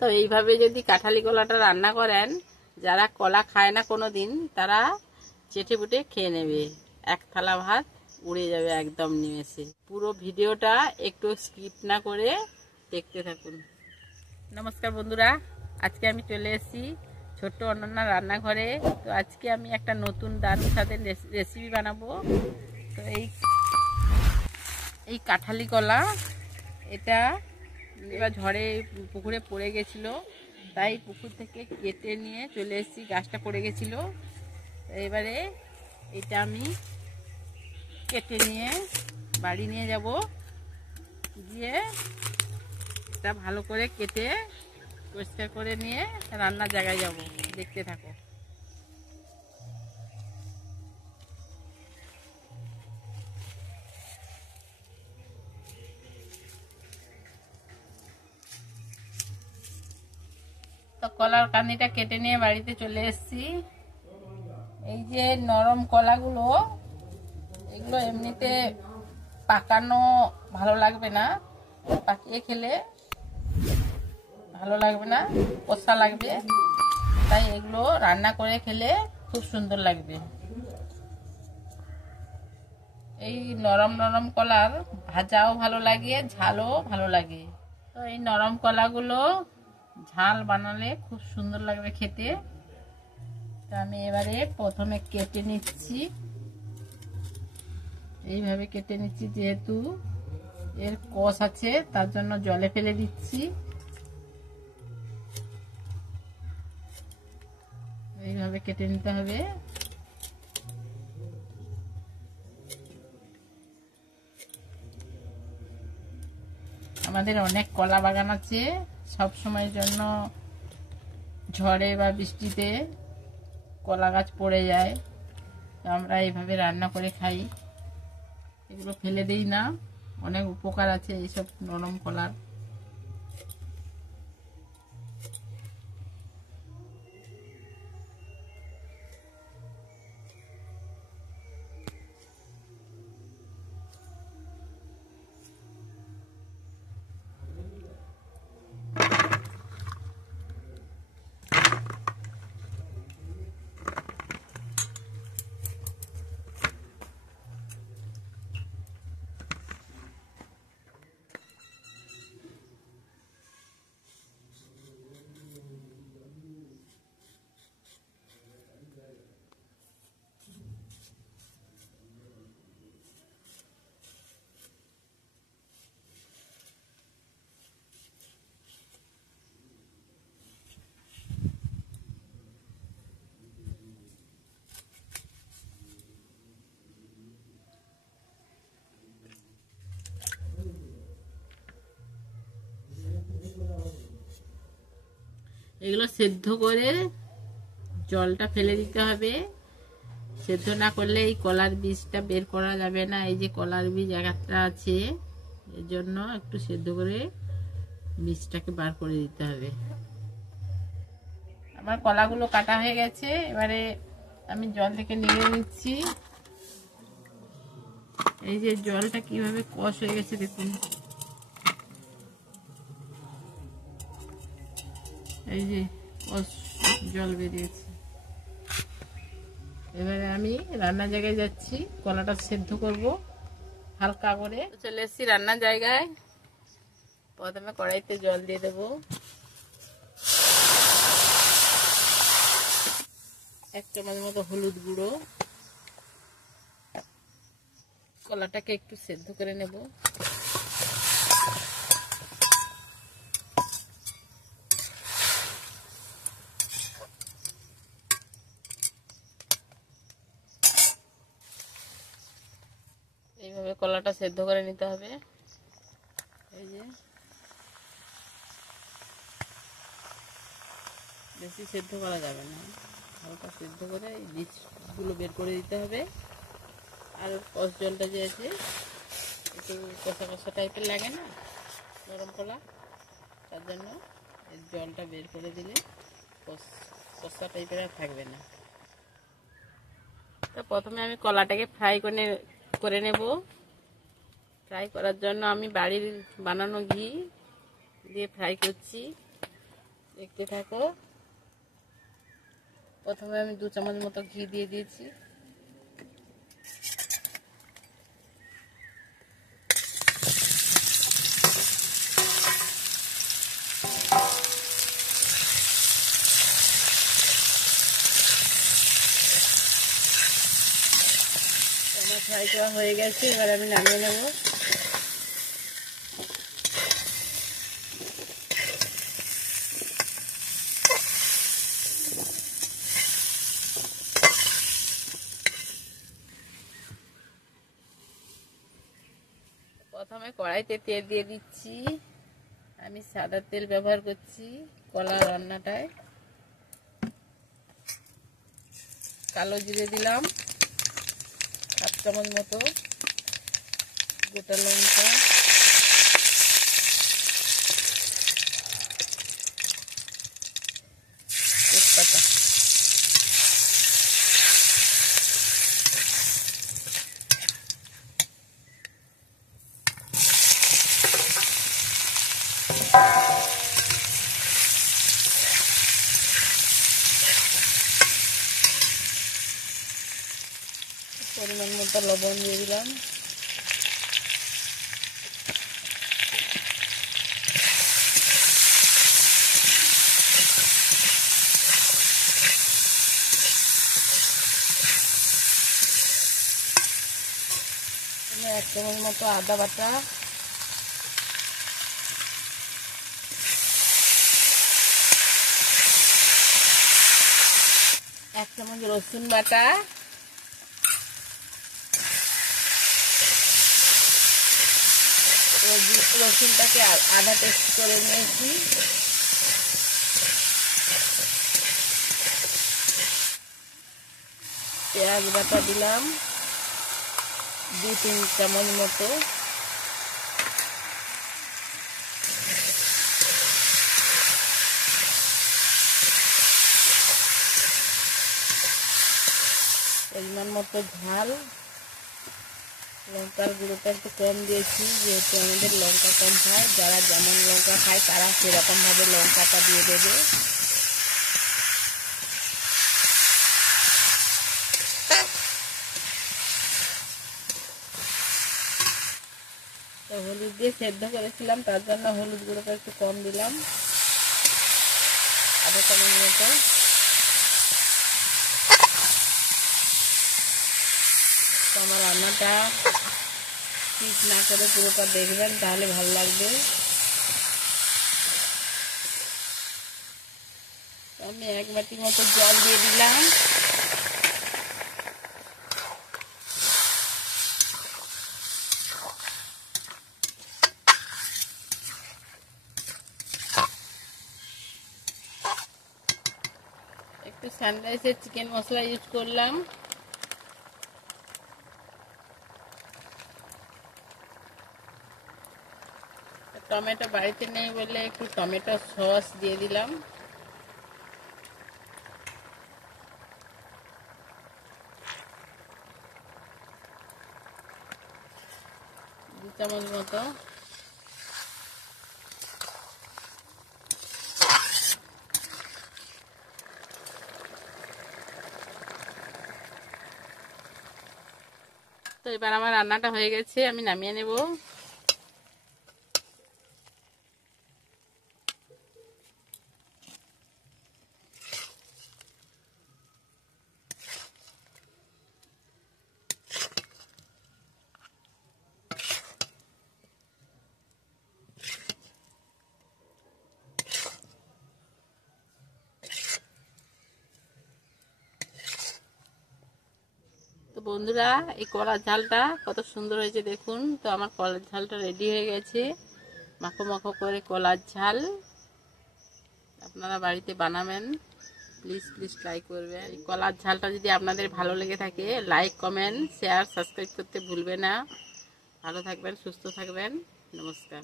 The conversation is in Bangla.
তো এইভাবে যদি কাঁঠালি কলাটা রান্না করেন, যারা কলা খায় না কোনো দিন, তারা চেটে পুটে খেয়ে নেবে, এক থালা ভাত উড়ে যাবে একদম নিমেষে। পুরো ভিডিওটা একটু স্কিপ না করে দেখতে থাকুন। নমস্কার বন্ধুরা, আজকে আমি চলে এসেছি ছোট্ট অনন্যা রান্নাঘরে। তো আজকে আমি একটা নতুন দারুণ স্বাদের রেসিপি বানাবো। তো এই কাঁঠালি কলা, এটা এবার ঝড়ে পুকুরে পড়ে গেছিলো, তাই পুকুর থেকে কেটে নিয়ে চলে এসেছি। গাছটা পড়ে গেছিলো, এবারে এটা আমি কেটে নিয়ে বাড়ি নিয়ে যাব, গিয়ে এটা ভালো করে কেটে পরিষ্কার করে নিয়ে রান্নার জায়গায় যাব। দেখতে থাকো। তো কলার কান্দিটা কেটে নিয়ে বাড়িতে চলে এসেছি। এই যে নরম কলাগুলো, এগুলো এমনিতে পাকানো ভালো লাগবে না, পাকিয়ে খেলে ভালো লাগবে না, কষা লাগবে। তাই এগুলো রান্না করে খেলে খুব সুন্দর লাগবে। এই নরম নরম কলার ভাজাও ভালো লাগে, ঝালও ভালো লাগে। তো এই নরম কলাগুলো ঝাল বানালে খুব সুন্দর লাগবে খেতে। তো আমি এবারে প্রথমে কেটে নিচ্ছি, এইভাবে কেটে নিচ্ছি। যেহেতু এর কষ আছে, তার জন্য জলে ফেলে দিচ্ছি। এইভাবে কেটে নিতে হবে। আমাদের অনেক কলা বাগান আছে, সব সময়ের জন্য ঝড়ে বা বৃষ্টিতে কলা গাছ পড়ে যায়। তো আমরা এইভাবে রান্না করে খাই, এগুলো ফেলে দিই না। অনেক উপকার আছে এইসব নরম কলার। এগুলো সেদ্ধ করে জলটা ফেলে দিতে হবে। সেদ্ধ না করলে এই কলার বীজটা বের করা যাবে না। এই যে কলার বীজ একটা আছে, এর জন্য একটু সেদ্ধ করে বীজটাকে বার করে দিতে হবে। আমার কলাগুলো কাটা হয়ে গেছে, এবারে আমি জল থেকে নিয়ে নিচ্ছি। এই যে জলটা কিভাবে কষ হয়ে গেছে দেখুন। এই যে কষ জল বেরিয়েছে। এবারে আমি রান্নার জায়গায় যাচ্ছি, কলাটা সেদ্ধ করব হালকা করে। চলে এসেছি রান্নার জায়গায়। প্রথমে কড়াইতে জল দিয়ে দেব, 1 চামচ মতো হলুদ গুঁড়ো। কলাটাকে একটু সেদ্ধ করে নেব। এইভাবে কলাটা সেদ্ধ করে নিতে হবে। এই যে বেশি সেদ্ধ করা যাবে না, হালকা সেদ্ধ করে এই বীজগুলো বের করে দিতে হবে। আর কষ জলটা যে আছে, একটু কষা কষা টাইপের লাগে না নরম কলা, তার জন্য এই জলটা বের করে দিলে কষা টাইপের আর থাকবে না। তো প্রথমে আমি কলাটাকে ফ্রাই করে নেব। ফ্রাই করার জন্য আমি বাড়ির বানানো ঘি দিয়ে ফ্রাই করছি। দেখতে থাকো। প্রথমে আমি 2 চামচ মতো ঘি দিয়ে দিয়েছি। আমার ফ্রাই করা হয়ে গেছে, এবার আমি নামিয়ে নেব। প্রথমে কড়াইতে তেল দিয়ে দিচ্ছি। আমি সাদা তেল ব্যবহার করছি কলা রান্নাটায়। কালো জিরে দিলাম 1/2 চামচ মতো, গোটা লঙ্কা, তেজপাতা, পরিমাণ মতো লবণ দিয়ে দিলাম। এক চামচ মতো আদা বাটা, এক চামচ রসুন বাটা, রসুনটাকে আধা টেস্ট করে নিয়েছি। পেঁয়াজ বাটা দিলাম 2-3 চামচ মতো। পরিমাণ মতো ঝাল, লঙ্কার গুঁড়োটা একটু কম দিয়েছি যেহেতু আমাদের লঙ্কা কম খায়। যারা যেমন লঙ্কা খায় তারা সেরকমভাবে লঙ্কাটা দিয়ে দেবে। তো হলুদ দিয়ে সেদ্ধ করেছিলাম, তার জন্য হলুদ গুঁড়োটা একটু কম দিলাম, আধা চামচ মতো। তো আমার রান্নাটা স্কিপ না করে পুরোটা দেখবেন, তাহলে ভালো লাগবে। আমি 1 বাটি মতো জল দিয়ে দিলাম। একটু সানরাইসের চিকেন মশলা ইউজ করলাম। টমেটো বাড়িতে নেই বলে একটু টমেটো সস দিয়ে দিলাম। দু চামচ মতো। তো এবার আমার রান্নাটা হয়ে গেছে, আমি নামিয়ে নেব। তো বন্ধুরা, এই কলার ঝালটা কত সুন্দর হয়েছে দেখুন। তো আমার কলার ঝালটা রেডি হয়ে গেছে। মাখো মাখো করে কলার ঝাল আপনারা বাড়িতে বানাবেন। প্লিজ ট্রাই করবেন। এই কলার ঝালটা যদি আপনাদের ভালো লেগে থাকে, লাইক, কমেন্ট, শেয়ার, সাবস্ক্রাইব করতে ভুলবে না। ভালো থাকবেন, সুস্থ থাকবেন। নমস্কার।